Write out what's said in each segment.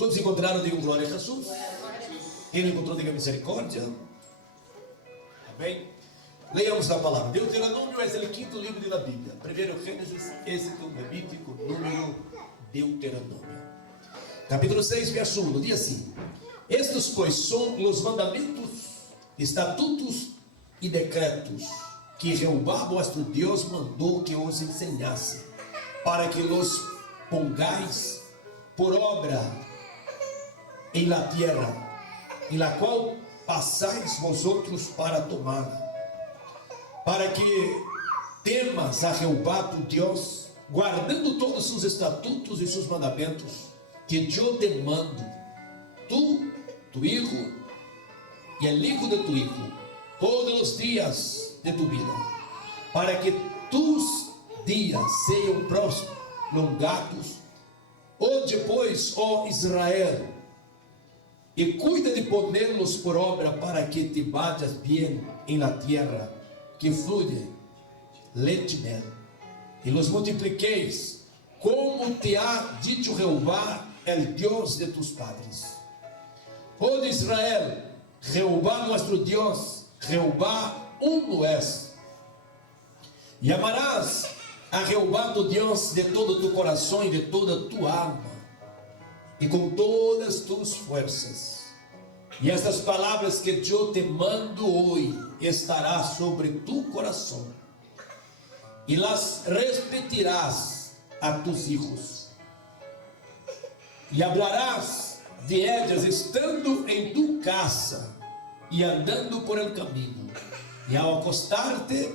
Todos encontraram? Digam glória a Jesus. Quem não encontrou, diga misericórdia. Amém? Leiamos a palavra. Deuteronômio é o quinto livro da Bíblia. Primeiro Gênesis, Êxodo, Levítico, Número, Deuteronômio. Capítulo 6, verso 1, diz assim: estes, pois, são os mandamentos, estatutos e decretos que Jeová vosso Deus mandou que os ensinasse, para que os pongais por obra em la tierra, em la qual passais vosotros para tomar, para que temas a Jeová tu Deus, guardando todos os estatutos e seus mandamentos, que eu te mando, tu, tu hijo, e el hijo de tu hijo, todos os dias de tu vida, para que tus dias sejam prolongados. Hoje, pois, ó Israel, e cuida de pô-los por obra, para que te vayas bem em la tierra, que fluye leite e mel, e los multipliqueis, como te ha dicho Jehová, el Dios de tus padres. Oh Israel, Jehová nuestro Dios, Jehová uno es. E amarás a Jehová tu Deus de todo tu coração e de toda tu alma, e com todas tus fuerzas. E estas palavras que eu te mando hoje estará sobre tu coração, e las repetirás a tus hijos, e hablarás de ellas estando em tu casa e andando por el caminho, e ao acostar-te,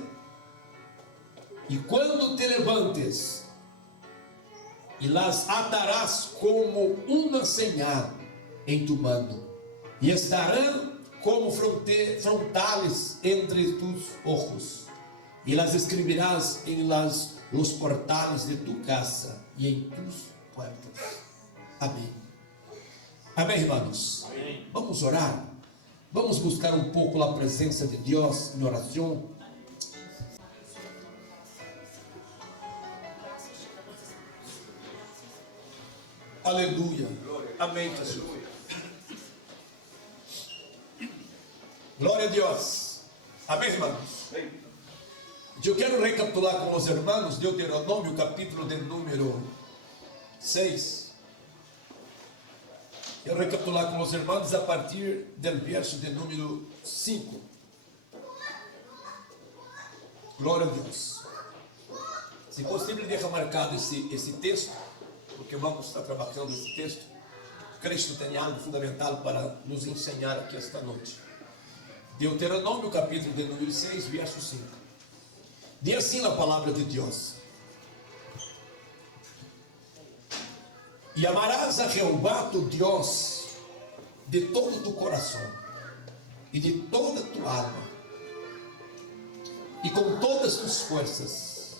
e quando te levantes, e las atarás como uma señal em tu mano, e estarão como frontales entre tus ojos, e las escribirás em los portales de tu casa e em tus puertas. Amém. Amém, irmãos? Amém. Vamos orar. Vamos buscar um pouco a presença de Deus em oração. Aleluia. Amém, Jesus. Glória a Deus. Amém, irmãos? Eu quero recapitular com os irmãos Deuteronômio, capítulo de número 6. Eu recapitular com os irmãos a partir do verso de número 5. Glória a Deus. Se possível, deixa marcado esse texto, porque vamos estar trabalhando esse texto. Cristo tem algo fundamental para nos ensinar aqui esta noite. Deuteronômio, capítulo de número 6, verso 5. Diz assim a palavra de Deus: e amarás a Jeová tu Deus de todo tu coração e de toda tu alma e com todas tus forças.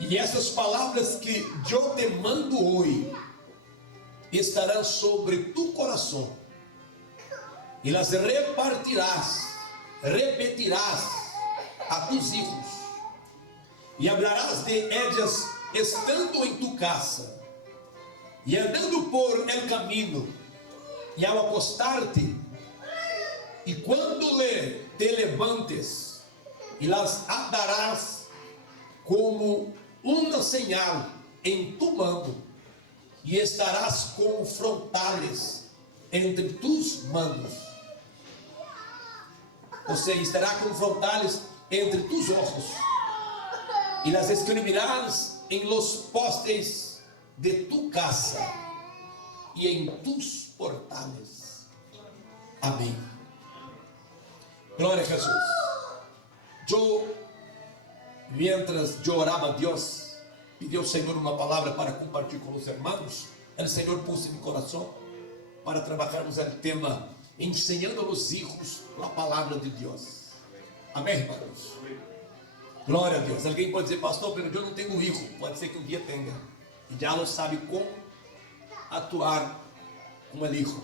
E essas palavras que eu te mando hoje estarão sobre tu coração, e las repetirás a tus hijos, e hablarás de ellas estando em tu casa e andando por el caminho, e ao acostar-te, e quando te levantes, e las atarás como uma señal em tu mano, e estarás com frontales entre tus manos, ou seja, estará com frontales entre tus ojos, e las escribirás em los postes de tu casa e em tus portales. Amém. Glória a Jesus. Mientras eu orava a Deus, pedi ao Senhor uma palavra para compartilhar com os irmãos. O Senhor pôs em meu coração para trabalharmos o tema ensinando aos filhos a palavra de Deus. Amém, irmãos? Glória a Deus. Alguém pode dizer: pastor, pero eu não tenho filho. Pode ser que um dia tenha, e já não sabe como atuar com um filho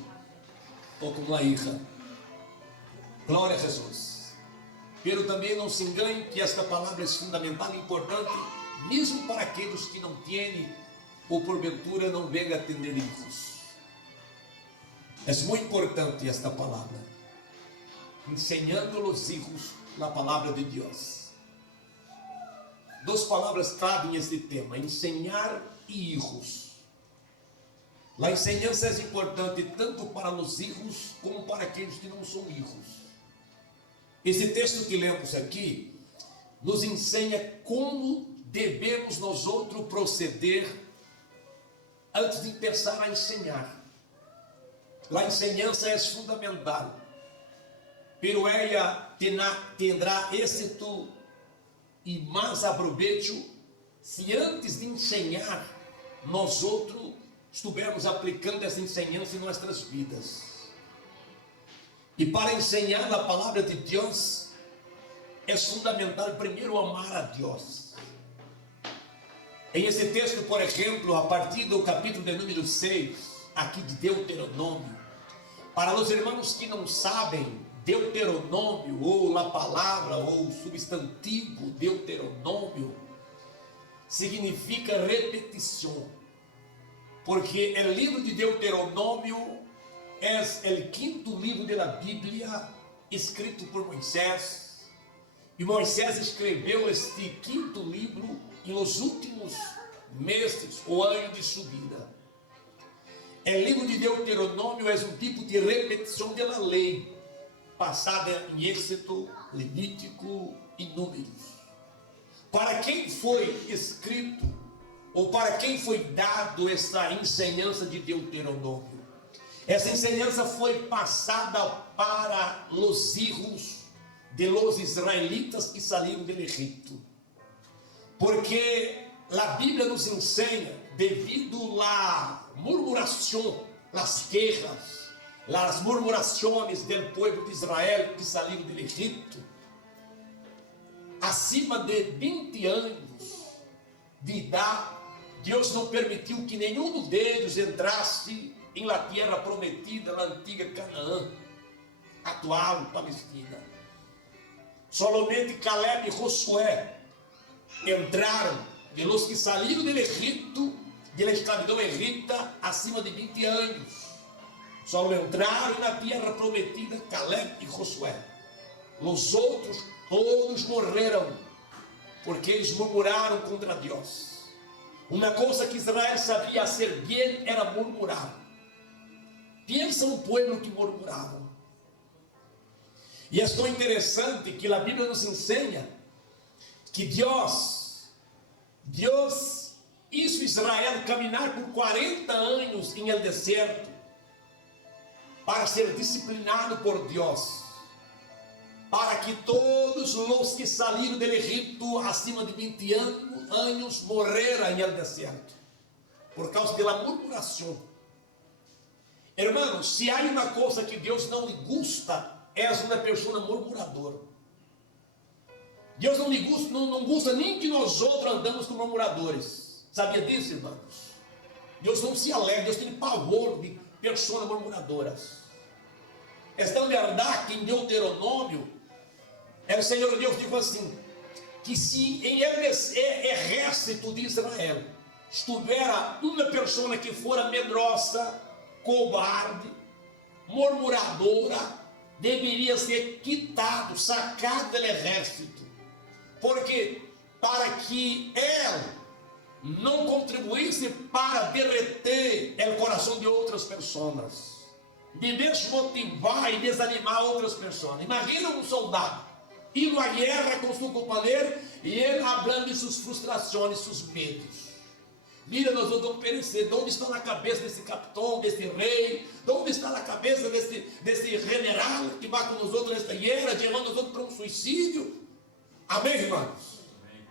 ou com uma hija. Glória a Jesus. Pero também não se engane que esta palavra é fundamental e importante, mesmo para aqueles que não têm ou porventura não venha a ter hijos. É muito importante esta palavra. Enseñando los hijos la palavra de Deus. Duas palavras cabem este tema: enseñar e hijos. A enseñança é importante tanto para os hijos como para aqueles que não são hijos. Esse texto que lemos aqui nos ensina como devemos nós outros proceder antes de começar a ensinar. A enseñança é fundamental, pero ela tendrá êxito e mais aproveito se antes de ensinar nós outros estivermos aplicando essa enseñança em nossas vidas. E para ensinar a palavra de Deus é fundamental primeiro amar a Deus. Em esse texto, por exemplo, a partir do capítulo de número 6, aqui de Deuteronômio, para os irmãos que não sabem, Deuteronômio, ou a palavra, ou o substantivo Deuteronômio, significa repetição, porque o livro de Deuteronômio é o quinto livro da Bíblia escrito por Moisés, e Moisés escreveu este quinto livro nos últimos meses ou anos de sua vida. O livro de Deuteronômio é um tipo de repetição da lei passada em Êxodo, Levítico e Números. Para quem foi escrito ou para quem foi dado essa enseñança de Deuteronômio? Essa enseñança foi passada para os filhos de los israelitas que saíram do Egito. Porque a Bíblia nos ensina, devido à murmuração, as quejas, as murmurações do povo de Israel que saíram do Egito, acima de 20 anos de idade, Deus não permitiu que nenhum deles entrasse em la terra prometida, na antiga Canaã, atual Palestina. Somente Caleb e Josué entraram, de los que saíram do Egito, de la escravidão egipta, acima de 20 anos. Só entraram na terra prometida Caleb e Josué. Os outros todos morreram, porque eles murmuraram contra Deus. Uma coisa que Israel sabia fazer bem era murmurar. Pensa um povo que murmuravam. E é tão interessante que a Bíblia nos ensina que Deus hizo Israel caminhar por 40 anos em el deserto para ser disciplinado por Deus, para que todos os que saíram do Egito acima de 20 anos morreram em el deserto, por causa da murmuração. Hermanos, se há uma coisa que Deus não lhe gusta, é uma pessoa murmuradora. Deus não gosta nem que nós outros andamos com murmuradores. Sabia disso, irmãos? Deus não se alegra, Deus tem pavor de pessoas murmuradoras. É tão verdade que em Deuteronômio, o Senhor Deus diz assim, que se em exército de Israel estivera uma pessoa que fora medrosa, covarde, murmuradora, deveria ser quitado, sacado do exército, porque para que ela não contribuísse para derreter o coração de outras pessoas, de desmotivar e desanimar outras pessoas. Imagina um soldado indo à guerra com seu companheiro e ele falando de suas frustrações, seus medos. Mira, nós vamos perecer. De onde está na cabeça desse capitão, desse rei? De onde está na cabeça desse general que vai com os outros nesta guerra, levando os outros para um suicídio? Amém, irmãos? Amém.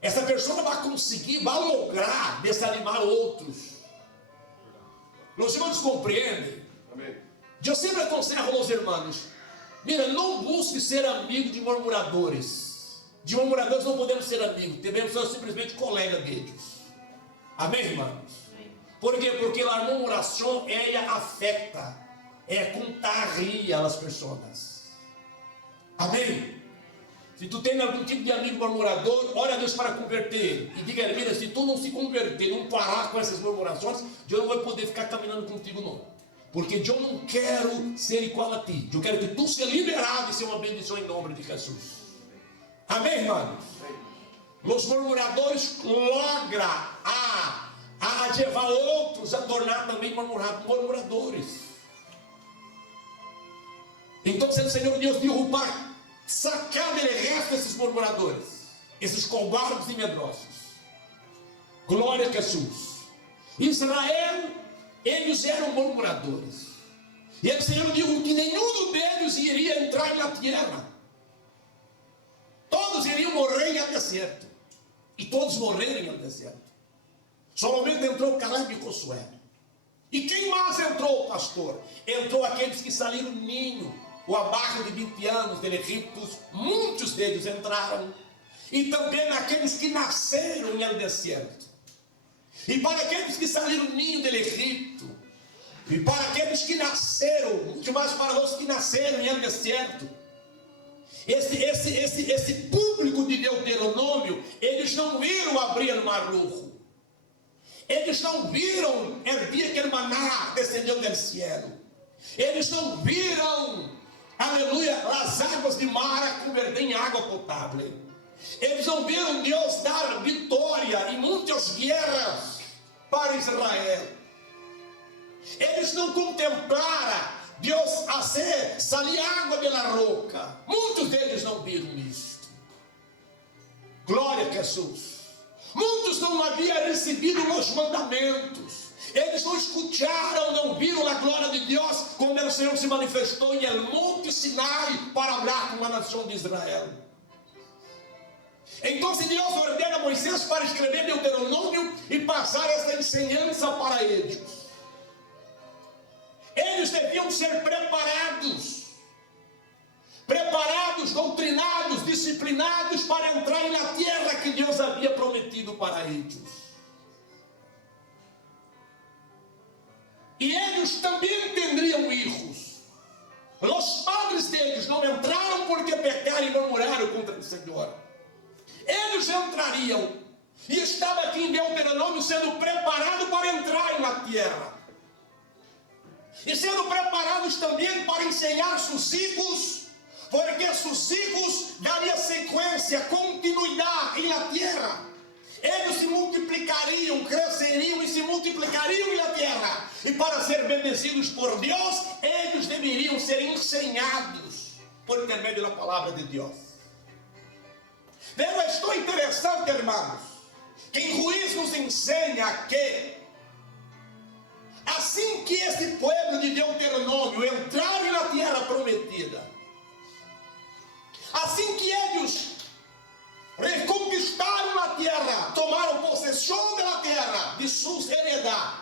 Essa pessoa vai conseguir, vai lograr desanimar outros. Os irmãos compreendem? Amém. Eu sempre aconselho aos irmãos: mira, não busque ser amigo de murmuradores. De murmuradores não podemos ser amigos, devemos ser simplesmente colega deles. Amém, irmãos? Por quê? Porque a murmuração, ela afeta, contagia as pessoas. Amém? Se tu tem algum tipo de amigo murmurador, ora a Deus para converter ele. E diga a ele, mira, se tu não se converter, não parar com essas murmurações, eu não vou poder ficar caminhando contigo não. Porque eu não quero ser igual a ti. Eu quero que tu seja liberado e seja uma bendição em nome de Jesus. Amém, irmãos? Os murmuradores logram a levar outros a tornar também murmuradores. Então, o Senhor Deus derrubar, sacar dele resto esses murmuradores, esses cobardes e medrosos. Glória a Jesus. Israel, eles eram murmuradores. E o Senhor disse que nenhum deles iria entrar na terra. Todos iriam morrer em deserto. E todos morreram em deserto. Somente entrou Caleb e Josué. E quem mais entrou, pastor? Entrou aqueles que saíram do ninho, ou abaixo de 20 anos, de Egito. Muitos deles entraram. E também aqueles que nasceram em deserto. E para aqueles que saíram do ninho de Egito. E para aqueles que nasceram, muito mais para os que nasceram em deserto. Esse público de Deuteronômio, eles não viram abrir o mar rojo. Eles não viram o dia que o maná descendeu do céu. Eles não viram, aleluia, as águas de mar converter em água potável. Eles não viram Deus dar vitória em muitas guerras para Israel. Eles não contemplaram Deus fazer sair água pela roca. Muitos deles não viram isso. Glória a Jesus. Muitos não haviam recebido os mandamentos. Eles não escutaram, não viram a glória de Deus quando o Senhor se manifestou em el monte Sinai para falar com a nação de Israel. Então Deus ordena a Moisés para escrever Deuteronômio e passar essa ensinança para eles. Eles deviam ser preparados, doutrinados, disciplinados para entrar na terra que Deus havia prometido para eles. E eles também teriam erros. Os padres deles não entraram porque pecaram e murmuraram contra o Senhor. Eles entrariam. E estava aqui em Deuteronômio sendo preparado para entrar na terra. E sendo preparados também para ensinar seus filhos, porque seus filhos dariam sequência, continuidade na terra. Eles se multiplicariam, cresceriam e se multiplicariam na terra. E para ser bendecidos por Deus, eles deveriam ser ensinados por intermédio da palavra de Deus. Veja, estou interessante, irmãos, que em Ruiz nos ensina que assim que esse povo de Deuteronômio entraram na terra prometida, assim que eles reconquistaram a terra, tomaram possessão da terra, de sua heredade,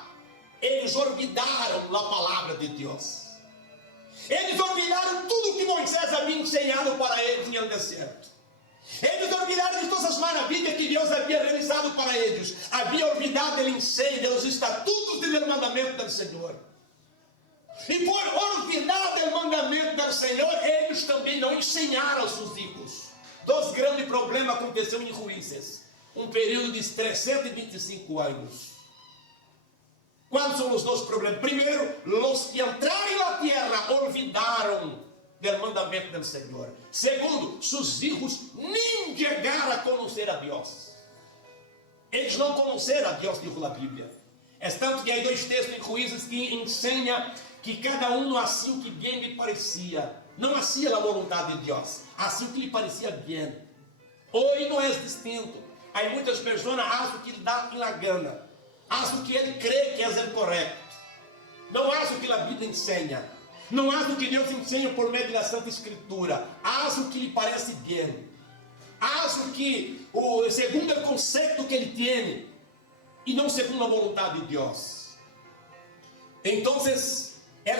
eles olvidaram a palavra de Deus. Eles olvidaram tudo que Moisés havia ensinado para eles no deserto. Eles olvidaram de todas as maravilhas que Deus havia realizado para eles. Havia olvidado do ensino, dos estatutos e do mandamento do Senhor. E por olvidar do mandamento do Senhor, eles também não ensinaram aos seus filhos. Dois grandes problemas aconteceram em Ruízes. Um período de 325 anos. Quais são os dois problemas? Primeiro, os que entraram na terra olvidaram do mandamento do Senhor. Segundo, seus filhos nem chegaram a conhecer a Deus. Eles não conheceram a Deus, diz a Bíblia. É tanto que há dois textos em Juízes que ensinam que cada um assim o que bem lhe parecia. Não hacía a vontade de Deus, assim o que lhe parecia bem. Hoje não é distinto. Há muitas pessoas que acham que lhe dá na gana, acham que ele crê que é o correto. Não acham o que a Bíblia ensina. Não acham o que Deus ensina por meio da Santa Escritura. Acham o que lhe parece bem. Acham que segundo o conceito que ele tem e não segundo a vontade de Deus. Então, o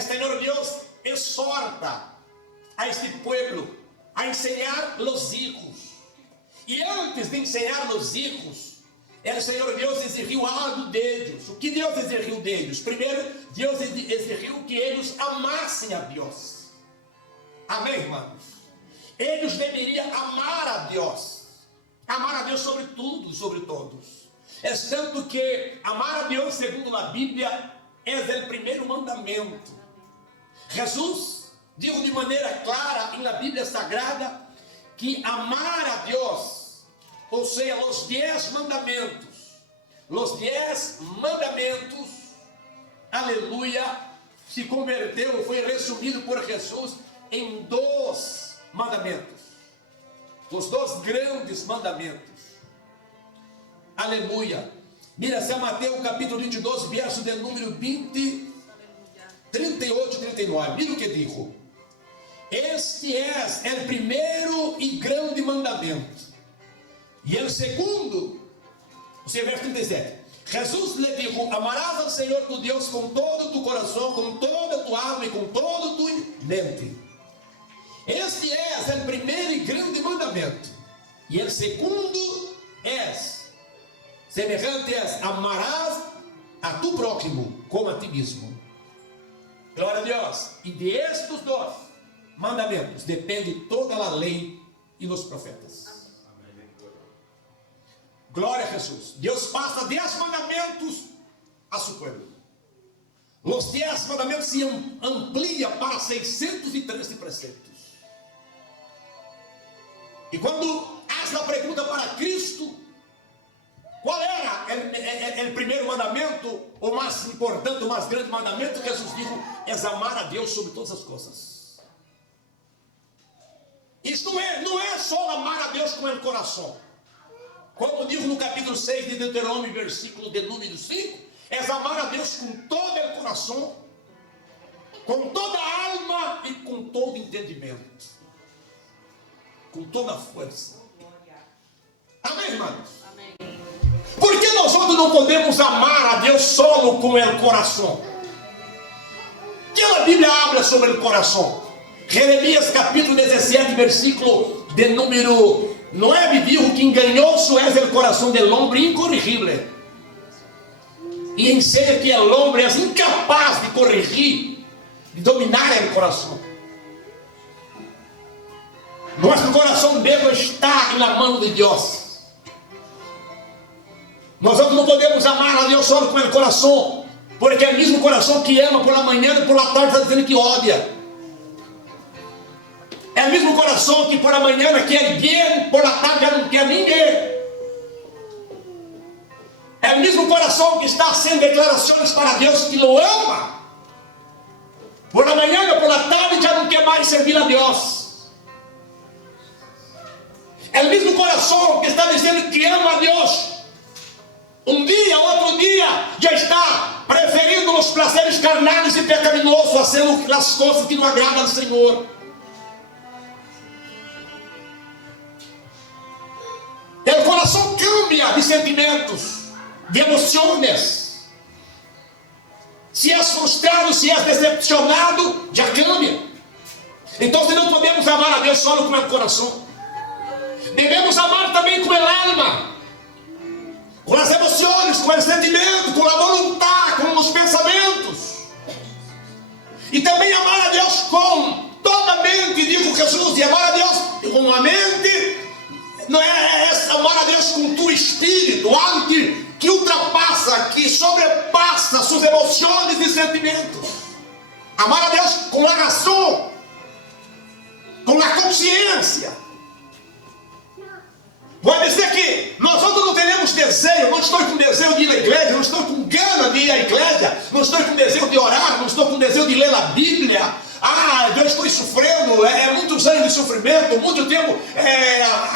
Senhor Deus exorta a este pueblo a ensinar os hijos. E antes de ensinar os hijos, o Senhor Deus exigiu algo deles. O que Deus exigiu deles? Primeiro, Deus exigiu que eles amassem a Deus. Amém, irmãos? Eles deveriam amar a Deus. Amar a Deus sobre tudo e sobre todos. É tanto que amar a Deus, segundo a Bíblia, é o primeiro mandamento. Jesus diz de maneira clara na Bíblia Sagrada que amar a Deus, ou seja, os 10 mandamentos, aleluia, se converteu, foi resumido por Jesus em 2 mandamentos. Os 2 grandes mandamentos. Aleluia. Mira, São Mateus capítulo 22, verso de número 20, 38 e 39. Mira o que dijo. Este é o primeiro e grande mandamento. E o segundo, o verso 37. Jesus lhe dijo: amarás ao Senhor tu Deus com todo tu coração, com toda tu alma e com todo tu mente. Este é o primeiro e grande mandamento. E o segundo é semelhante: amarás a tu próximo como a ti mesmo. Glória a Deus. E de estes 2 mandamentos depende toda a lei e os profetas. Glória a Jesus. Deus passa 10 mandamentos a seu povo. Os 10 mandamentos se ampliam para 613 preceitos. E quando faz a pergunta para Cristo, qual era o primeiro mandamento, o mais importante, o mais grande mandamento? Jesus disse: é amar a Deus sobre todas as coisas. Isso não é só amar a Deus com o coração. Como diz no capítulo 6 de Deuteronômio, versículo de número 5, é amar a Deus com todo o coração, com toda a alma e com todo entendimento, com toda a força. Amém, irmãos? Amém. Por que nós não podemos amar a Deus solo com o coração? Que a Bíblia habla sobre o coração. Jeremias capítulo 17, versículo de número 9, dijo que engañoso es el corazón del hombre, incorrigible. Y enseña que el hombre es incapaz de corregir, de dominar el corazón. Nuestro corazón debe estar en la mano de Dios. Nosotros no podemos amar a Dios solo con el corazón, porque el mismo corazón que ama por la mañana y por la tarde está diciendo que odia. É o mesmo coração que por amanhã quer bem, por la tarde já não quer ninguém. É o mesmo coração que está fazendo declarações para Deus que o ama. Por la manhã, por la tarde já não quer mais servir a Deus. É o mesmo coração que está dizendo que ama a Deus. Um dia, outro dia, já está preferindo os prazeres carnais e pecaminosos, fazendo as coisas que não agradam ao Senhor. O coração cambia de sentimentos, de emoções. Se és frustrado, se és decepcionado, já cambia. Então, se não podemos amar a Deus só com o coração, devemos amar também com a alma, com as emoções, com o sentimento, com a vontade, com os pensamentos. E também amar a Deus com toda a mente, digo Jesus, e amar a Deus com a mente. Não é amar a Deus com tu espírito, algo que ultrapassa, que sobrepassa suas emoções e sentimentos. Amar a Deus com a razão, com a consciência. Pode dizer que nós não teremos desejo, não estou com desejo de ir à igreja, não estou com gana de ir à igreja, não estou com desejo de orar, não estou com desejo de ler a Bíblia. Eu estou sofrendo, muitos anos de sofrimento, muito tempo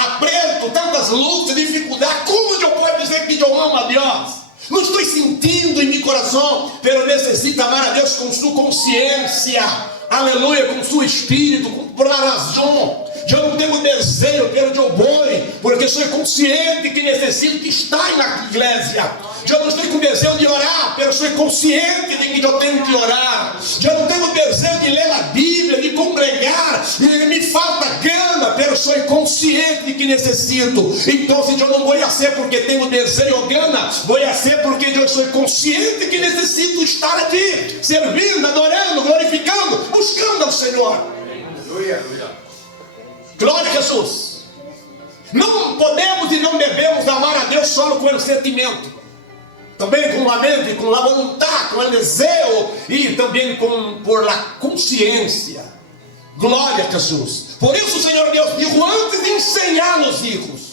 apreto, tantas lutas, dificuldades. Como eu posso dizer que eu amo a Deus? Não estou sentindo em meu coração, mas necessito amar a Deus com sua consciência, aleluia, com seu espírito, por a razão. Eu não tenho desejo, pero eu vou, porque sou consciente que necessito estar na igreja. Eu não estou com desejo de orar, pero sou consciente de que eu tenho que orar. Eu não tenho desejo de ler a Bíblia, de congregar, me falta gana, pero sou consciente de que necessito. Então, eu não vou ser porque tenho desejo ou gana, vou ser porque eu sou consciente que necessito estar aqui, servindo, adorando, glorificando, buscando ao Senhor. Aleluia. Glória a Jesus. Não podemos e não devemos amar a Deus só com o sentimento. Também com a mente, com a vontade, com o desejo e também por la consciência. Glória a Jesus. Por isso o Senhor Deus dijo, antes de ensinar os filhos,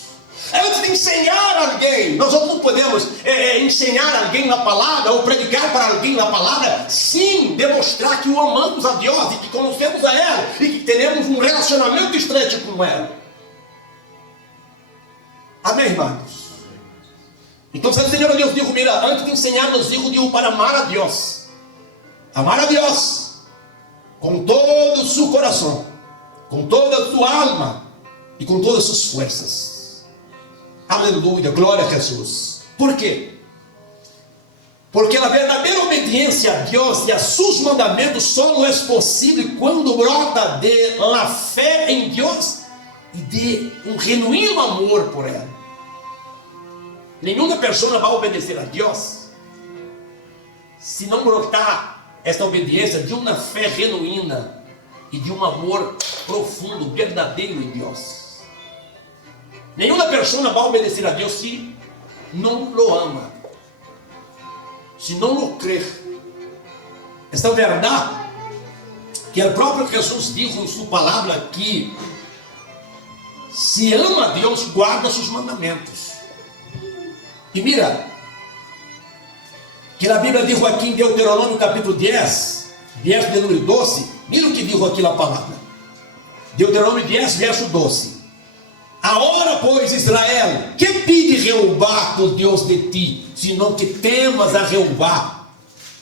antes de ensinar alguém, nós não podemos ensinar alguém na palavra ou predicar para alguém na palavra sem demonstrar que o amamos a Deus e que conhecemos a Ele e que temos um relacionamento estreito com Ele. Amém, irmãos? Então o Senhor Deus dijo, mira, antes de ensinar nos filhos, dijo para amar a Deus com todo o seu coração, com toda a sua alma e com todas as suas forças. Aleluia, glória a Jesus. Por quê? Porque a verdadeira obediência a Deus e a seus mandamentos só é possível quando brota de la fé em Deus e de um genuíno amor por Ele. Nenhuma pessoa vai obedecer a Deus se não brotar esta obediência de uma fé genuína e de um amor profundo, verdadeiro em Deus. Nenhuma pessoa vai obedecer a Deus se não o ama, se não o crer. Esta verdade que o próprio Jesus disse em sua palavra aqui: se ama a Deus, guarda seus mandamentos. E mira, que a Bíblia diz aqui em Deuteronômio capítulo 10, verso de número 12, mira o que diz aqui na palavra. Deuteronômio 10, verso 12. Agora, pois, Israel, que pede Jeová, tu Deus de ti, senão que temas a Jeová,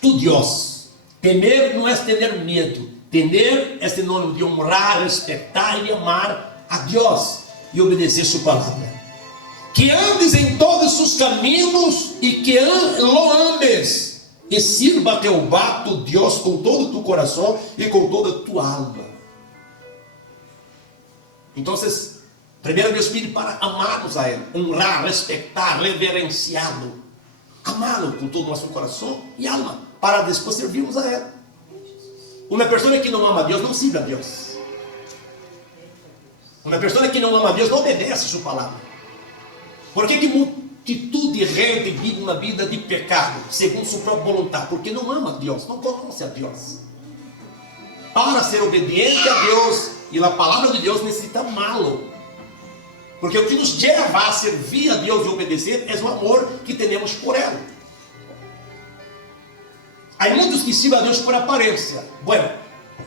tu Deus. Temer não é ter medo. Temer é sinônimo de honrar, respeitar e amar a Deus e obedecer sua palavra. Que andes em todos os seus caminhos e que lo ames, e sirva a Jeová, tu Deus, com todo o teu coração e com toda a tua alma. Então, primeiro Deus pede para amarmos a Ele, honrar, respeitar, reverenciá-lo, amá-lo com todo o nosso coração e alma, para depois servirmos a Ele. Uma pessoa que não ama a Deus não sirve a Deus. Uma pessoa que não ama a Deus não obedece a sua palavra. Por que multitud de gente vive uma vida de pecado, segundo sua própria vontade? Porque não ama a Deus, não conhece a Deus. Para ser obediente a Deus e a palavra de Deus necessita amá-lo. Porque o que nos leva a servir a Deus e obedecer é o amor que temos por Ele. Há muitos que sirvem a Deus por aparência. Bueno,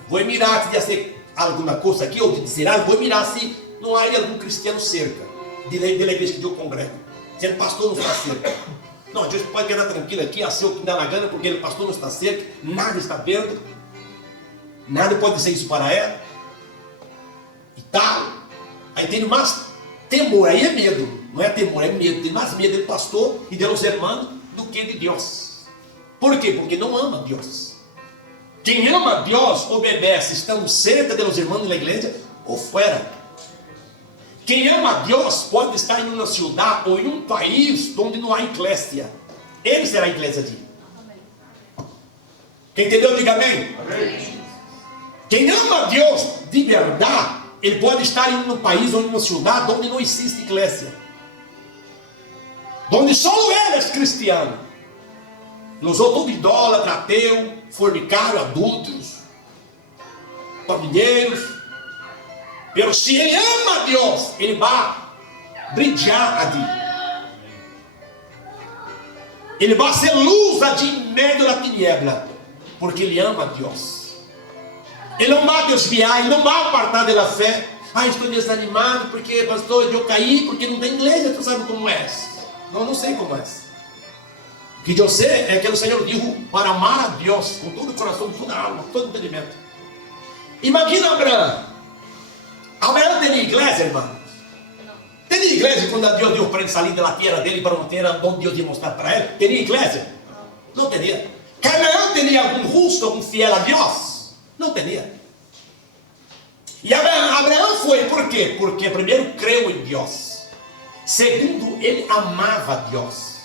vou mirar se de fazer alguma coisa aqui ou de dizer algo, vou mirar se não há algum cristiano cerca de la igreja que eu congrego. Se o pastor não está cerca. Não, a gente pode quedar tranquilo aqui, a ser o que dá na gana, porque o pastor não está cerca, nada está vendo, nada pode ser isso para ela. E tal. Aí tem mais temor, aí é medo. Não é temor, é medo. Tem mais medo do pastor e de los hermanos do que de Deus. Por quê? Porque não ama a Deus. Quem ama a Deus obedece, estando cerca de los hermanos da igreja ou fora. Quem ama a Deus pode estar em uma cidade ou em um país onde não há igreja. Ele será a igreja de. Quem entendeu, diga amém. Amém. Quem ama a Deus de verdade, ele pode estar em um país ou em uma cidade onde não existe igreja. Onde só ele é cristiano. Nós outros idólatras, ateus, fornicários, adultos, pandeiros. Mas se ele ama a Deus, ele vai brilhar ali. Ele vai ser luz ali em meio da tiniebla, porque ele ama a Deus. Ele não vai desviar, ele não vai apartar da fé. Estou desanimado porque, pastor, eu caí porque não tem igreja. Tu sabe como é? Não sei como é. O que eu sei é que o Senhor disse para amar a Deus com todo o coração, com toda a alma, com todo o entendimento. Imagina Abraão. Abraão tinha igreja, irmãos? Tinha igreja quando Deus deu para ele sair da terra dele para uma terra onde Deus ia mostrar para ele? Tinha igreja? Não tinha. Canaã tinha algum justo, algum fiel a Deus? Não tinha. E Abraão foi, por quê? Porque primeiro creu em Deus. Segundo, ele amava a Deus.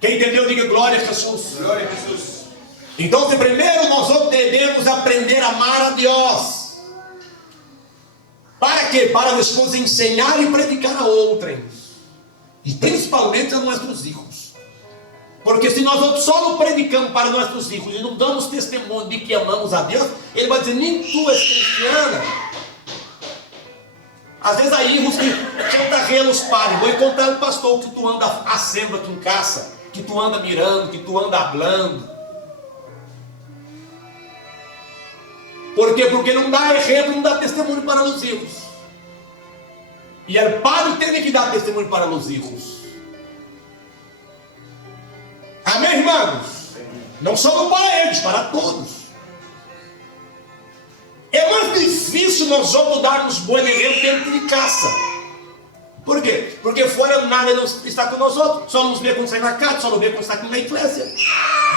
Quem entendeu, diga glória a Jesus. Glória a Jesus. Então, primeiro nós devemos aprender a amar a Deus. Para quê? Para depois ensinar e predicar a outrem. E principalmente a nossos filhos. Porque se nós só não predicamos para nossos filhos e não damos testemunho de que amamos a Deus, ele vai dizer, nem tu és cristiana. Às vezes há irmãos que cantam os pais, vou encontrar um pastor que tu anda acendo aqui em casa, que tu anda mirando, que tu anda hablando. Por quê? Porque não dá exemplo, não dá testemunho para os filhos. E o padre tem que dar testemunho para os filhos. Amém, irmãos? Não só para eles, para todos. É mais difícil nós darmos bom exemplo dentro de casa. Por quê? Porque fora nada não está com nós outros. Só nos vê quando sai na casa, só nos vê quando está aqui na igreja.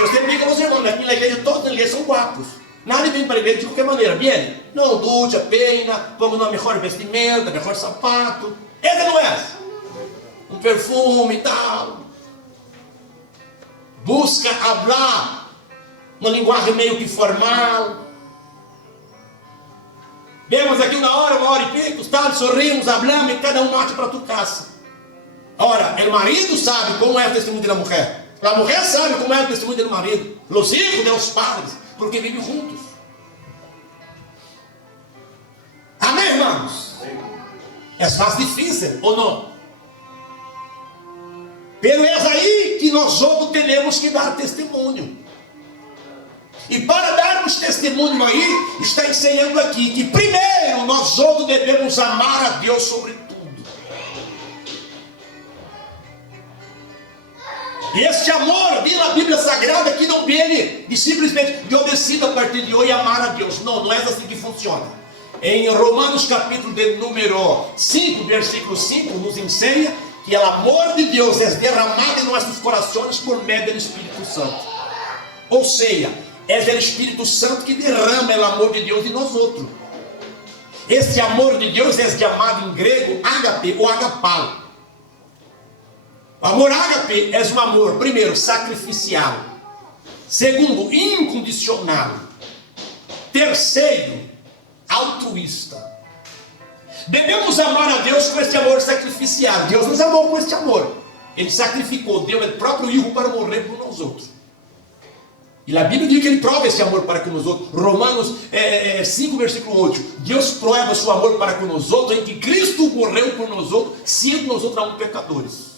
Eu sempre digo aos irmãos, aqui na igreja todos na igreja são guapos. Nada vem para a igreja de qualquer maneira. Viene, não ducha, peina, vamos na melhor vestimenta, melhor sapato. Essa não é? Um perfume e tal. Busca falar uma linguagem meio que formal. Vemos aqui uma hora e pico, tal, sorrimos, hablamos e cada um marcha para tua casa. Ora, o marido sabe como é o testemunho da mulher. A mulher sabe como é o testemunho do marido. Os filhos dos padres, porque vivem juntos. Amém, irmãos? É mais difícil, ou não? Pero é aí que nós outros temos que dar testemunho. E para darmos testemunho aí, está ensinando aqui que primeiro nós outros devemos amar a Deus sobre tudo. E este amor, diz na Bíblia Sagrada, que não vem de simplesmente eu decido a partir de hoje amar a Deus. Não, não é assim que funciona. Em Romanos capítulo de número 5, versículo 5, nos ensina que o amor de Deus é derramado em nossos corações por meio do Espírito Santo. Ou seja, é o Espírito Santo que derrama o amor de Deus em nós outros. Esse amor de Deus é chamado em grego ágape ou agapau. O amor ágape é um amor, primeiro, sacrificial. Segundo, incondicional. Terceiro, altruísta. Devemos amar a Deus com este amor sacrificial. Deus nos amou com este amor. Ele sacrificou, deu o próprio Filho para morrer por nós outros. E a Bíblia diz que ele prova esse amor para com nós outros. Romanos 5, versículo 8. Deus prova seu amor para com nós outros, em que Cristo morreu por nós outros, sendo nós outros aún pecadores.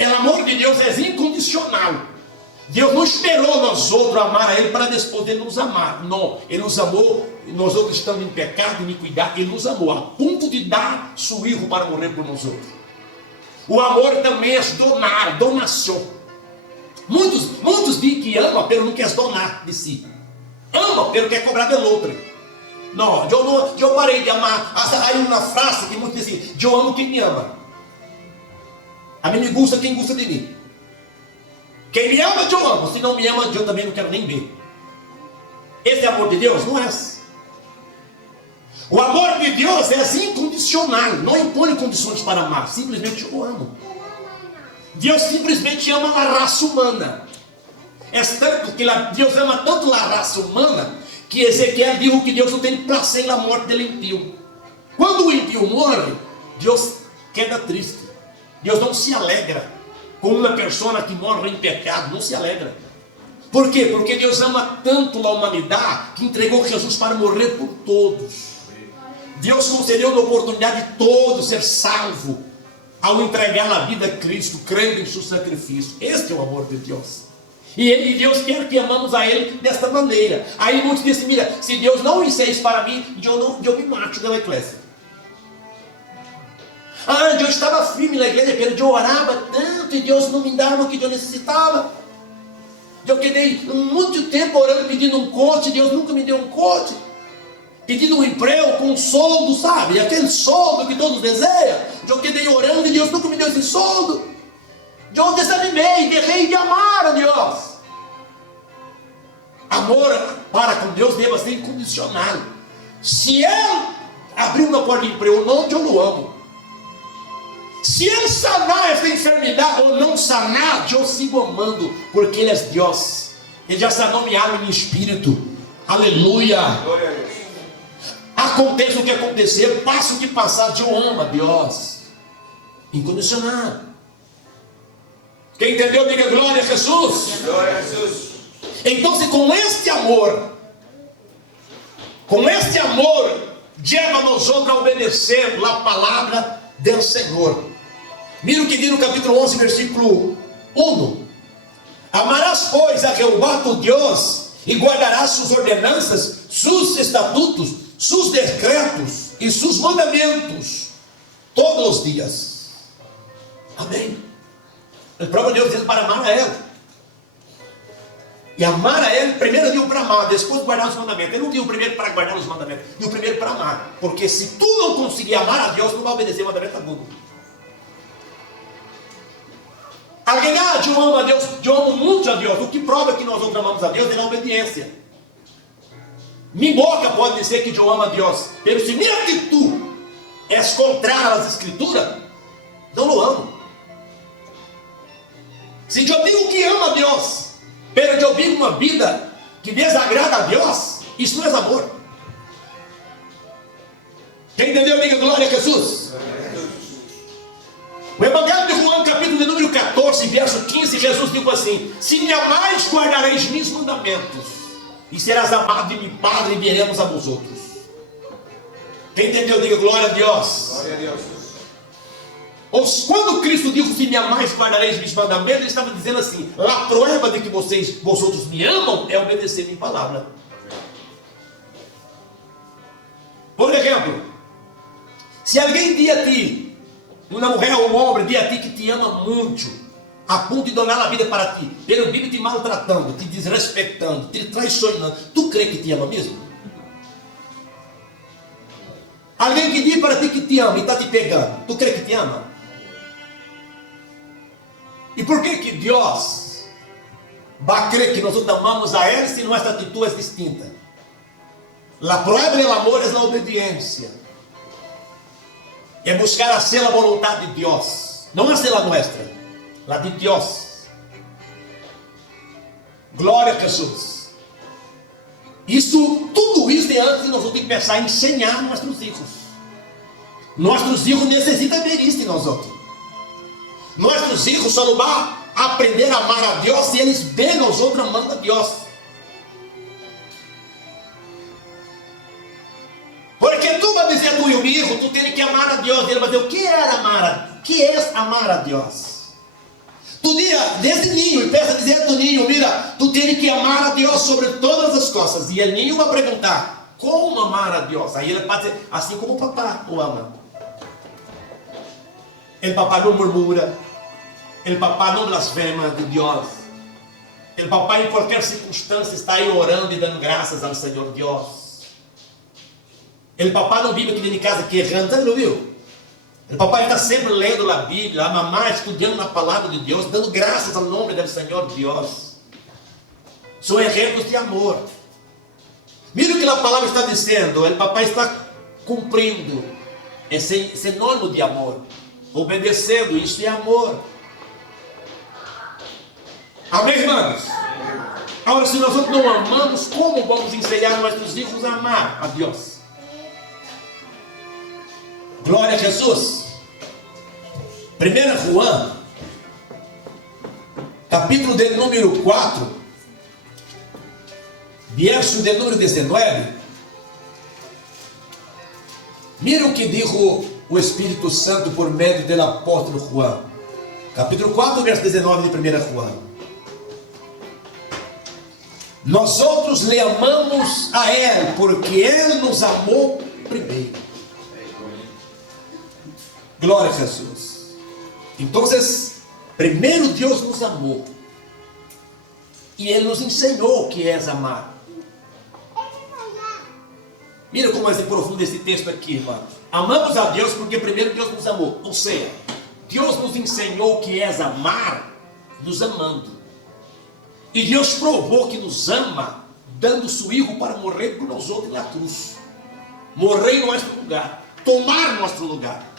O amor de Deus é incondicional. Deus não esperou nós outros amar a Ele para depois de nos amar. Não, Ele nos amou, nós outros estamos em pecado, em iniquidade, Ele nos amou, a ponto de dar seu Filho para morrer por nós outros. O amor também é donar, donação. Muitos dizem que ama, pero não quer donar de si. Ama, pero quer cobrar do outro. Não, eu parei de amar. Há uma frase que muitos dizem, eu amo quem me ama. A mim me gusta quem gosta de mim. Quem me ama, eu amo. Se não me ama, eu também não quero nem ver. Esse é o amor de Deus? Não é esse. O amor de Deus é incondicional. Não impõe condições para amar. Simplesmente eu amo. Deus simplesmente ama a raça humana. É tanto que Deus ama tanto a raça humana que Ezequiel diz que Deus não tem prazer na morte do ímpio. Quando o ímpio morre, Deus queda triste. Deus não se alegra com uma pessoa que morre em pecado, não se alegra. Por quê? Porque Deus ama tanto a humanidade que entregou Jesus para morrer por todos. Deus concedeu a oportunidade de todos ser salvos ao entregar a vida a Cristo, crendo em seu sacrifício. Este é o amor de Deus. E Deus quer que amamos a Ele desta maneira. Aí muitos dizem, mira, se Deus não fizer isso para mim, eu me mato da igreja. Eu estava firme na igreja, porque eu orava tanto e Deus não me dava o que eu necessitava. Eu quedei muito tempo orando, pedindo um coach, Deus nunca me deu um coach. Pedindo um emprego com um soldo, sabe? Aquele soldo que todos desejam. Eu quedei orando e Deus nunca me deu esse soldo. Eu desanimei, deixei de amar a Deus. Amor para com Deus deve ser incondicional. Se Ele abrir uma porta de emprego ou não, eu não amo. Se Ele sanar essa enfermidade ou não sanar, eu sigo amando, porque Ele é Deus. Ele já sanou minha alma e meu espírito. Aleluia. A aconteça o que acontecer, passe o que passar, eu amo a Deus. Incondicional. Quem entendeu, diga glória a Jesus. Glória a Jesus. Então, se com este amor, leva nós outros a obedecer a palavra do Senhor. Mira o que diz no capítulo 11, versículo 1. Amarás, pois, a Jeová tu Deus, e guardarás suas ordenanças, seus estatutos, seus decretos e seus mandamentos, todos os dias. Amém. O próprio Deus diz para amar a Ele. E amar a Ele, primeiro deu para amar, depois guardar os mandamentos. Ele não deu primeiro para guardar os mandamentos, deu primeiro para amar. Porque se tu não conseguir amar a Deus, não vai obedecer o mandamento algum. Alguém, eu amo a Deus, eu amo muito a Deus. O que prova que nós não amamos a Deus é a obediência. Minha boca pode dizer que eu amo a Deus, mas se minha atitude é contrária às Escrituras, não o amo. Se eu digo que amo a Deus, mas eu vivo uma vida que desagrada a Deus, isso não é amor. Quem entendeu, diga glória a Jesus. O Evangelho de João, capítulo de número 14, verso 15, Jesus diz assim: se me amais, guardareis meus mandamentos, e serás amado de meu Padre, e veremos a vós outros. Quem entendeu, diga glória a Deus. Glória a Deus. Quando Cristo disse: se me amais, guardareis meus mandamentos, ele estava dizendo assim: a prova de que vós outros me amam é obedecer minha palavra. Por exemplo, se alguém diz a ti, uma mulher ou um homem diz a ti que te ama muito, a ponto de donar a vida para ti, ele vive te maltratando, te desrespeitando, te traicionando, tu crê que te ama mesmo? Alguém que diz para ti que te ama e está te pegando, tu crê que te ama? E por que Deus vai crer que nós amamos a Ele se nossa atitude é distinta? A prova do amor é a obediência. É buscar hacer a vontade de Deus, não hacer a nossa, a de Deus. Glória a Jesus. Tudo isso é antes de nós começar a ensinar nossos filhos. Nossos filhos necessitam ver isso em nós outros. Nossos filhos só não vão aprender a amar a Deus se eles veem nós outros amando a Deus. Porque tu vai dizer a tu filho, tu tens que amar a Deus. Ele vai dizer: o que é amar a Deus? Tu diz, desde ninho, e pensa dizer a tu ninho: mira, tu tens que amar a Deus sobre todas as coisas. E o ninho vai perguntar: como amar a Deus? Aí ele pode dizer: assim como o papá o ama. O papá não murmura, o papá não blasfema de Deus. O papá em qualquer circunstância está aí orando e dando graças ao Senhor Deus. O papai não vive aqui dentro de casa querendo, não viu? O papai está sempre lendo a Bíblia, a mamãe estudando a palavra de Deus, dando graças ao nome do Senhor Deus. São exemplos de amor. Mira o que a palavra está dizendo. O papai está cumprindo esse nome de amor, obedecendo. Isso é amor. Amém, irmãos? Agora, se nós não amamos, como vamos ensinar nossos filhos a amar a Deus? Glória a Jesus. 1 João, capítulo de número 4, verso de número 19. Mira o que dijo o Espírito Santo por meio do apóstolo João. Capítulo 4, verso 19 de 1 João. Nós outros lhe amamos a Ele, porque Ele nos amou primeiro. Glória a Jesus. Então, primeiro Deus nos amou. E Ele nos ensinou o que é amar. Mira como é profundo esse texto aqui, irmão. Amamos a Deus porque primeiro Deus nos amou. Ou seja, Deus nos ensinou o que é amar, nos amando. E Deus provou que nos ama, dando seu Filho para morrer por nós outros na cruz. Morrer em nosso lugar. Tomar nosso lugar.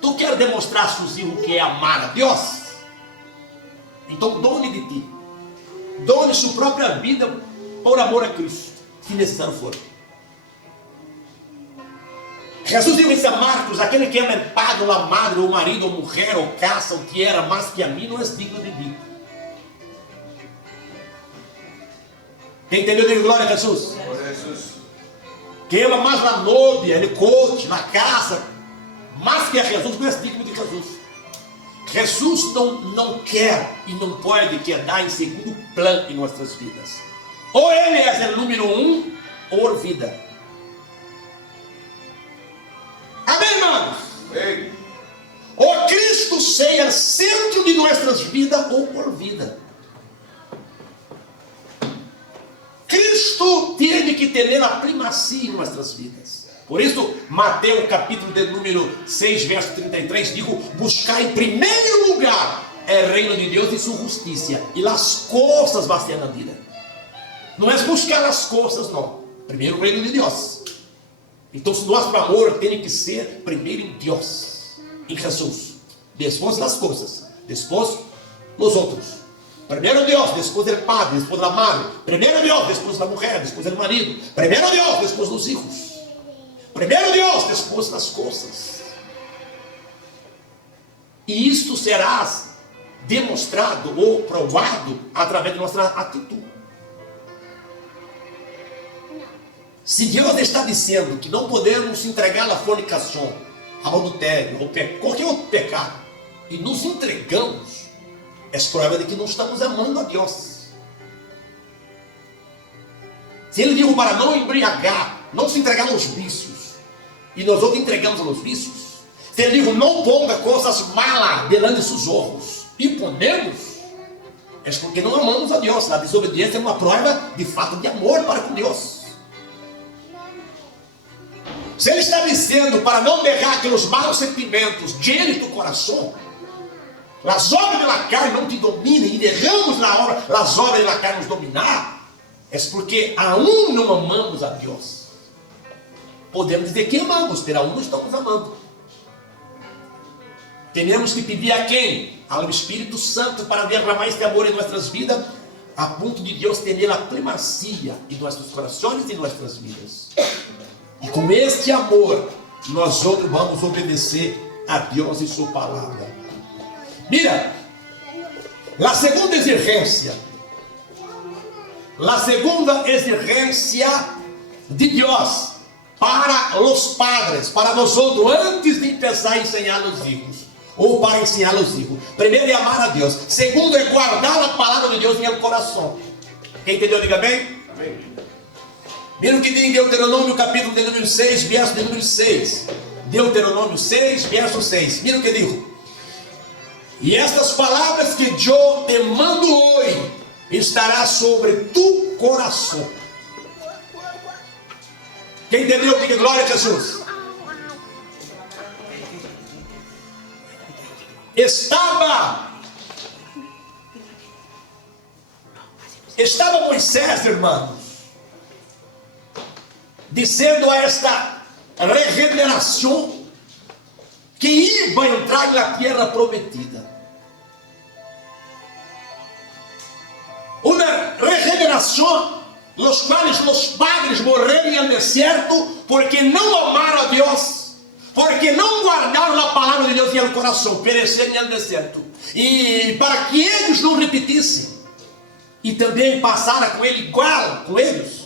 Tu quer demonstrar a seus filhos o que é amar a Deus? Então done de ti. Done sua própria vida por amor a Cristo, se necessário for. Jesus dice a Marcos: aquele que ama el padre, ou a madre, ou o marido, ou mulher, ou casa, ou tierra, mais que a mim, não é digno de mim. Quem entendeu, diga glória a Jesus. Quem ama mais na nóbia, no coach, na casa, mais que a Jesus, não é digno de Jesus. Jesus não quer e não pode quedar em segundo plano em nossas vidas. Ou Ele é o número 1, ou vida. Amém, irmãos? Amém. Ou Cristo seja o centro de nossas vidas, ou por vida. Cristo tem que ter a primazia em nossas vidas. Por isso, Mateus capítulo de número 6, verso 33, digo: buscar em primeiro lugar o reino de Deus e sua justiça, e as coisas vão ser añadidas. Não é buscar as coisas, não. Primeiro o reino de Deus. Então, nosso amor tem que ser primeiro em Deus, em Jesus. Depois as coisas, depois os outros. Primeiro Deus, depois o padre, depois a madre. Primeiro Deus, depois a mulher, depois o marido. Primeiro Deus, depois os filhos. Primeiro Deus, depois das coisas. E isto será demonstrado ou provado através de nossa atitude. Se Deus está dizendo que não podemos entregar a fornicação, ao adultério, ou qualquer outro pecado, e nos entregamos, é prova de que não estamos amando a Deus. Se Ele diz para não embriagar, não se entregar aos vícios, e nós outros entregamos aos vícios. Se Ele diz não ponga coisas malas delante de seus olhos, e ponemos, é porque não amamos a Deus. A desobediência é uma prova de falta de amor para com Deus. Se Ele está dizendo para não deixar que os maus sentimentos llenem tu coração, as obras da carne não te dominem, e deixamos as obras da carne nos dominar, é porque aún não amamos a Deus. Podemos dizer que amamos, mas aún não estamos amando. Temos que pedir a quem? Ao Espírito Santo para derramar este amor em nossas vidas, a ponto de Deus ter a primazia em nossos corações e em nossas vidas. E com este amor, nós outros vamos obedecer a Deus e sua palavra. Mira, a segunda exigência de Deus para os padres, para nós outros, antes de começar a ensinar os filhos, ou para ensinar os filhos. Primeiro é amar a Deus. Segundo é guardar a palavra de Deus em meu coração. Quem entendeu, diga bem? Amém. Mira o que diz em Deuteronômio capítulo de número 6, verso de número 6. Deuteronômio 6, verso 6. Mira o que diz. E estas palavras que eu te mando hoje estará sobre tu coração. Quem entendeu, diga glória a Jesus. Estava Moisés, irmãos, dizendo a esta regeneração que ia entrar na terra prometida. Uma regeneração los quais os padres morreram no deserto porque não amaram a Deus, porque não guardaram a palavra de Deus em seu coração, pereceram no deserto. E para que eles não repetissem e também passaram com ele igual com eles,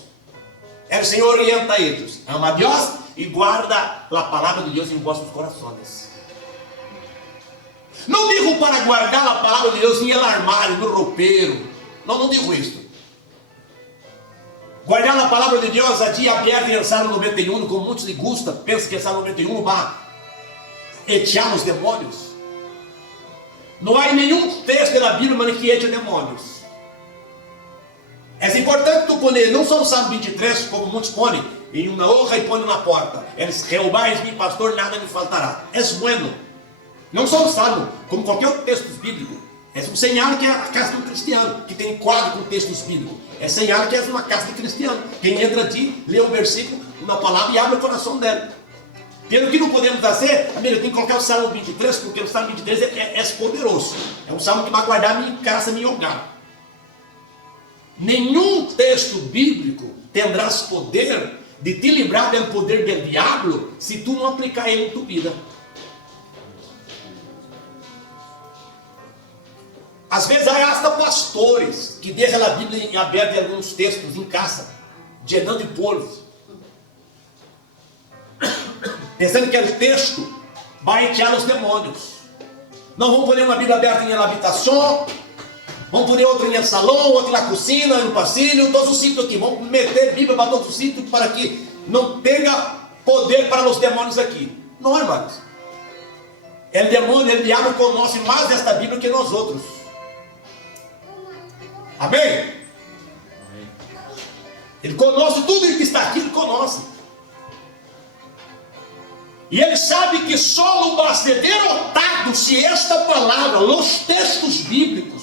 o Senhor orienta eles: ama a Deus e guarda a palavra de Deus em vossos corações. Não digo para guardar a palavra de Deus em el armário, no roupeiro. Não digo isso. Guardar a palavra de Deus aqui aberta em Salmo 91, como muitos lhe gusta, pensa que Salmo 91 vai echar os demônios. Não há nenhum texto da Bíblia que eche demônios. É importante tu poner, não só o Salmo 23, como muitos põem, em uma hoja e põem na porta. Jeová é meu pastor, nada me faltará. É bueno. Não só o Salmo, como qualquer outro texto bíblico. É um sinal que é a casa de um cristiano, que tem quadro com textos bíblicos. É sinal que é uma casa de cristiano. Quem entra aqui, lê um versículo, uma palavra e abre o coração dela. Pelo que não podemos fazer, primeiro tem que colocar o Salmo 23, porque o Salmo 23 é poderoso. É um salmo que vai guardar minha casa, meu hogar. Nenhum texto bíblico terá poder de te livrar do poder do diabo se tu não aplicar ele em tua vida. Às vezes há hasta pastores que deixam a Bíblia em aberta em alguns textos em casa, llenando de polvo, pensando que o texto vai echar os demônios. Não vamos pôr uma Bíblia aberta em la habitação, vamos pôr outra em salão, outra na cozinha, no passilho, todos os sítios aqui. Vamos meter Bíblia para todos os sítios para que não tenha poder para os demônios aqui. Não, irmãos. O demônio, o diabo conhece mais desta Bíblia que nós outros. Amém? Ele conhece tudo que está aqui, ele conhece. E ele sabe que só vai ser derrotado se esta palavra, os textos bíblicos,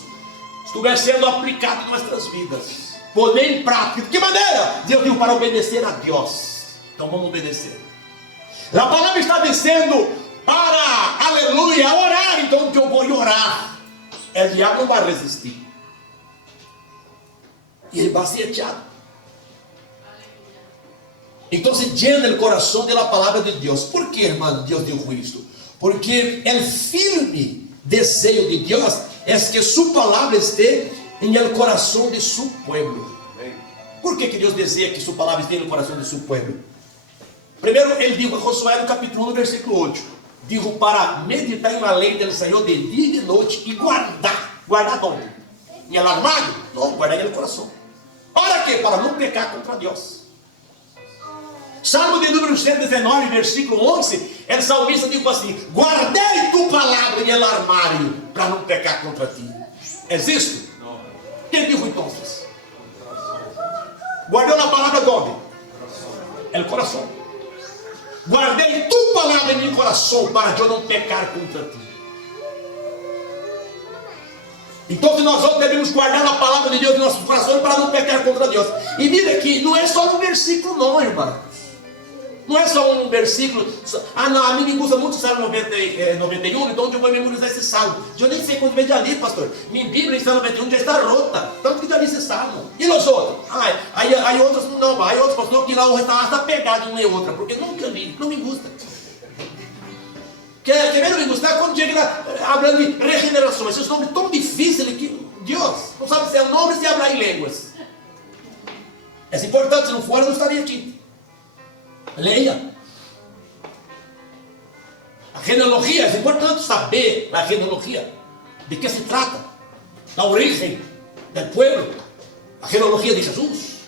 estiver sendo aplicado em nossas vidas. Poder em prática. De que maneira? Deus diz para obedecer a Deus. Então vamos obedecer. A palavra está dizendo para, aleluia, orar. Então que eu vou orar. O diabo não vai resistir. E ele vai ser echado. Então se llena o coração da palavra de Deus. ¿Por que, irmão, Deus dijo isto? Porque o firme desejo de Deus é que sua palavra esteja em el coração de seu pueblo. Por que Deus deseja que sua palavra esteja no coração de seu pueblo? Primeiro, ele dijo a Josué no capítulo 1, versículo 8. Dijo para meditar em uma lei do Senhor de dia e de noite e guardar. Guardar onde? Em el armário? Não, guardar em el coração. Para quê? Para não pecar contra Deus. Salmo de número 119, versículo 11, o salmista diz assim: guardei tu palavra em el armário, para não pecar contra ti. Existe? Não. Quem dijo então? Guardou a palavra de onde? El coração. Guardei tu palavra em meu coração, para eu não pecar contra ti. Então nós devemos guardar a palavra de Deus em nossos corações para não pecar contra Deus. E mira que não é só um versículo não, irmão. Não é só um versículo. Não, a mim me gusta muito o Salmo 91, então eu vou memorizar esse salmo. Eu nem sei quando vem já li, pastor. Minha Bíblia em Salmo 91 já está rota, tanto que já li esse salmo. E nós outros? Aí outros não, aí outros pastor que lá o restaurante está pegado uma e outra, porque nunca li, não me gusta. Quer não me gustar quando chega lá, falando de regeneração, esses nomes tão difíceis que Deus não sabe se é o nome, se é hablar em línguas. É importante, se não for, eu não estaria aqui. Leia. A genealogia, é importante saber a genealogia. De que se trata? Da origem do povo. A genealogia de Jesus.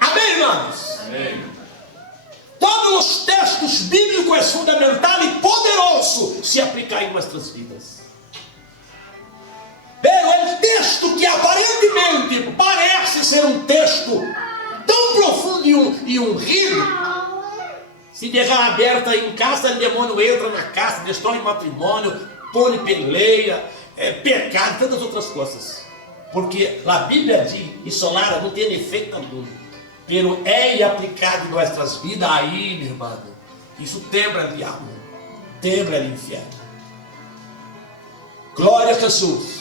Amém, irmãos? Amém. Todos os textos bíblicos é fundamental e poderoso se aplicar em nossas vidas. Pero o texto que aparentemente parece ser um texto tão profundo e ungido, se deixar aberta em casa, o demônio entra na casa, destrói o matrimônio, põe peleia, pecado, tantas outras coisas. Porque a Bíblia diz, isolada, não tem efeito algum. Pero é aplicado em nossas vidas, aí, meu irmão, isso tembra o diabo, tembra o inferno. Glória a Jesus.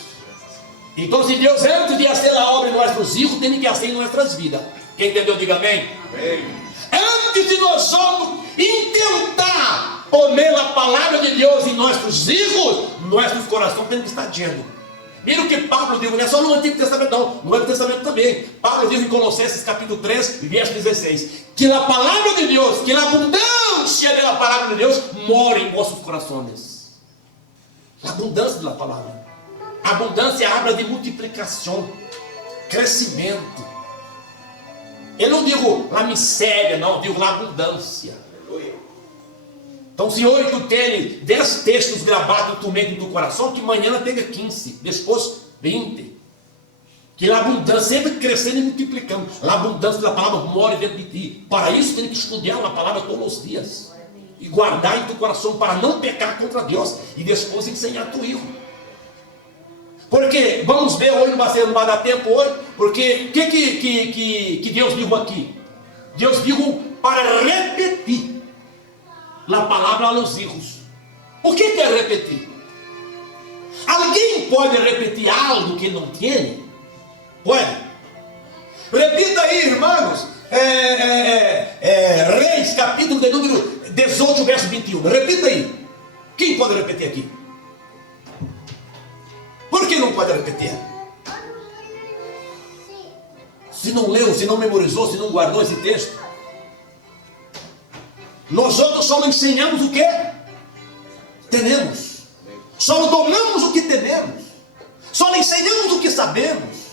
Então, se Deus antes de fazer a obra em nossos hijos, tem que fazer em nossas vidas. Quem entendeu, diga amém. Amém. Antes de nós vamos intentar pôr a palavra de Deus em nossos hijos, nossos corações têm que estar llenos. Mira o que Paulo diz, não é só no Antigo Testamento, não, no Novo Testamento também. Paulo diz em Colossenses capítulo 3, verso 16, que a palavra de Deus, que a abundância da palavra de Deus mora em vossos corações. A abundância da palavra. A abundância habla de multiplicação, crescimento. Eu não digo na miséria, não, eu digo na abundância. Então, se hoje tu tens 10 textos gravados em tu mente e no teu coração, que amanhã tenha 15, depois 20. Que a abundância sempre crescendo e multiplicando. A abundância da palavra mora dentro de ti. Para isso, tem que estudar a palavra todos os dias. E guardar em teu coração para não pecar contra Deus. E depois ensinar teu filho. Porque, vamos ver, hoje não vai dar tempo hoje, porque o que Deus diz aqui? Deus diz para repetir a palavra aos filhos. O que é repetir? Alguém pode repetir algo que não tem? Pode? Repita aí, irmãos, Reis, capítulo de número 18, verso 21. Repita aí. Quem pode repetir aqui? Por que não pode repetir? Se não leu, se não memorizou, se não guardou esse texto. Nós outros só ensinamos o que tenemos. Só donamos o que temos. Só ensinamos o que sabemos.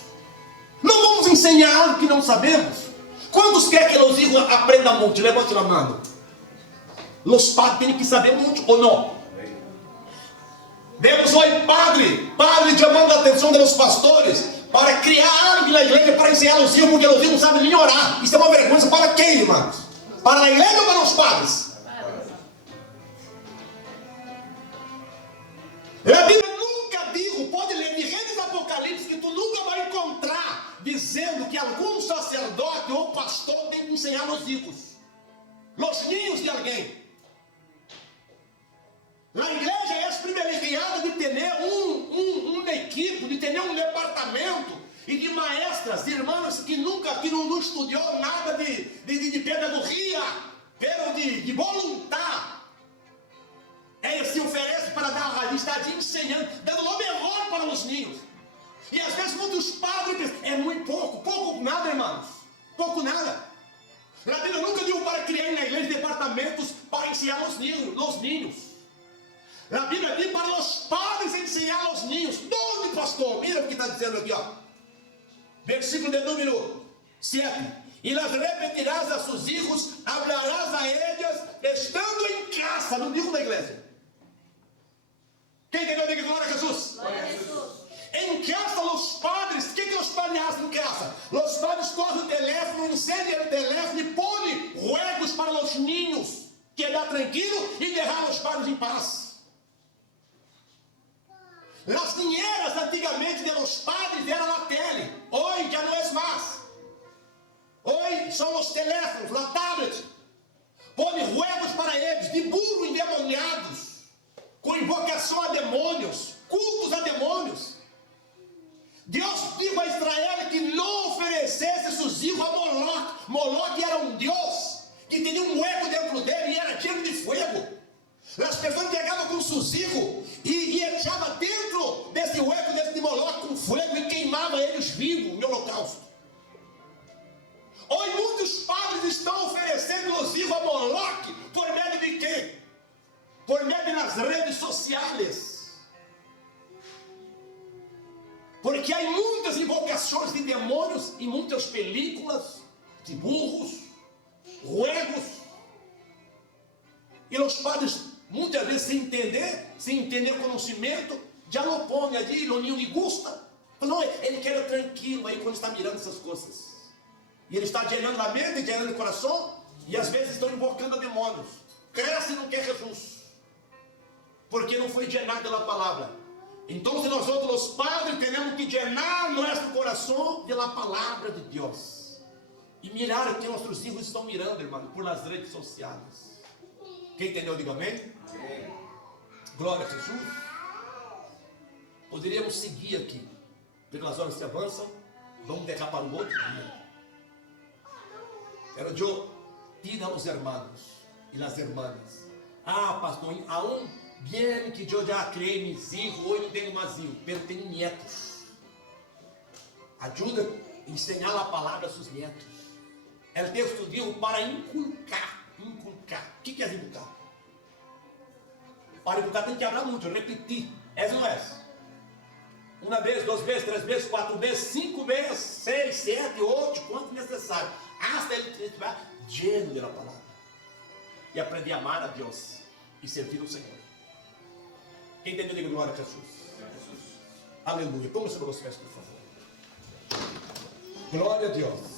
Não vamos ensinar algo que não sabemos. Quantos querem que os hijos aprendam muito? Levante a mão. Os padres têm que saber muito ou não? Vemos hoje padre chamando a atenção dos pastores para criar algo na igreja para ensinar os hijos, porque os hijos não sabem nem orar. Isso é uma vergonha para quem, irmãos? Para a igreja ou para os padres? A Bíblia nunca diz, pode ler de Gênesis Apocalipse, que tu nunca vai encontrar dizendo que algum sacerdote ou pastor tem que ensinar os hijos, os ninhos de alguém. A igreja é privilegiada de ter uma equipe, de ter um departamento e de maestras, de irmãs que não estudou nada de pedagogia, pero de voluntade. Eles se oferecem para dar está ensinando, dando o melhor para os ninhos. E às vezes muitos padres dizem, é muito pouco nada, irmãos, pouco nada. A Bíblia nunca deu para criar na igreja departamentos para ensinar os ninhos. A Bíblia diz para os padres ensinar os ninhos. Onde, pastor? Mira o que está dizendo aqui, ó. Versículo de número 7. E las repetirás a seus hijos, hablarás a eles, estando em casa. Não digo na igreja. Quem entendeu? Diga glória a Jesus. Glória a Jesus. Em casa, os padres, o que os padres fazem em casa? Os padres cogem o telefone, encendem o telefone e põem juegos para os ninhos, quedar tranquilo e deixar os padres em paz. As dinheiras antigamente de los padres eram na tele, hoje já não é mais. Hoje são os teléfonos, a tablet. Põem juegos para eles, de burro endemoniados, com invocação a demônios, cultos a demônios. Deus disse a Israel que não oferecesse seus filhos a Moloque. Moloque era um Deus que tinha um hueco dentro dele e era cheio de fogo. As pessoas pegavam com seus filhos e echavam dentro desse hueco de Moloque com fogo e queimavam eles vivos no holocausto. Hoje muitos padres estão oferecendo os filhos a Moloque por meio de quê? Por meio das redes sociais. Porque há muitas invocações de demônios e muitas películas de burros, juegos. E os padres, muitas vezes, sem entender o conhecimento, já não põem ali, o ninho lhe gusta. Não, ele quer tranquilo aí quando está mirando essas coisas. E ele está gerando a mente, gerando o coração, e às vezes estão invocando demônios. Cresce e não quer Jesus, porque não foi gerado pela palavra. Então, se nós outros, os padres, temos que llenar nosso coração pela palavra de Deus. E mirar o que nossos filhos estão mirando, irmão, por nas redes sociais. Quem entendeu, diga amém. Amém. Glória a Jesus. Poderíamos seguir aqui, pelas horas que avançam, vamos deixar para o outro dia. Pero eu digo aos irmãos e as irmãs, pastor, aún bien que eu já criei mis hijos, hoje não tenho mais filhos, mas tenho netos. Ajuda a ensinar a palavra a seus netos. O texto diz para inculcar. O que é inculcar? Para inculcar tem que falar muito, repetir. É ou não é? Uma vez, duas vezes, três vezes, quatro vezes, 5 vezes, 6, 7, 8, quanto necessário. Hasta ele estiver lleno da palavra. E aprender a amar a Deus e servir o Senhor. Quem entendeu, diga glória a Jesus. Aleluia. Vamos sobre os pés, por favor. Glória a Deus.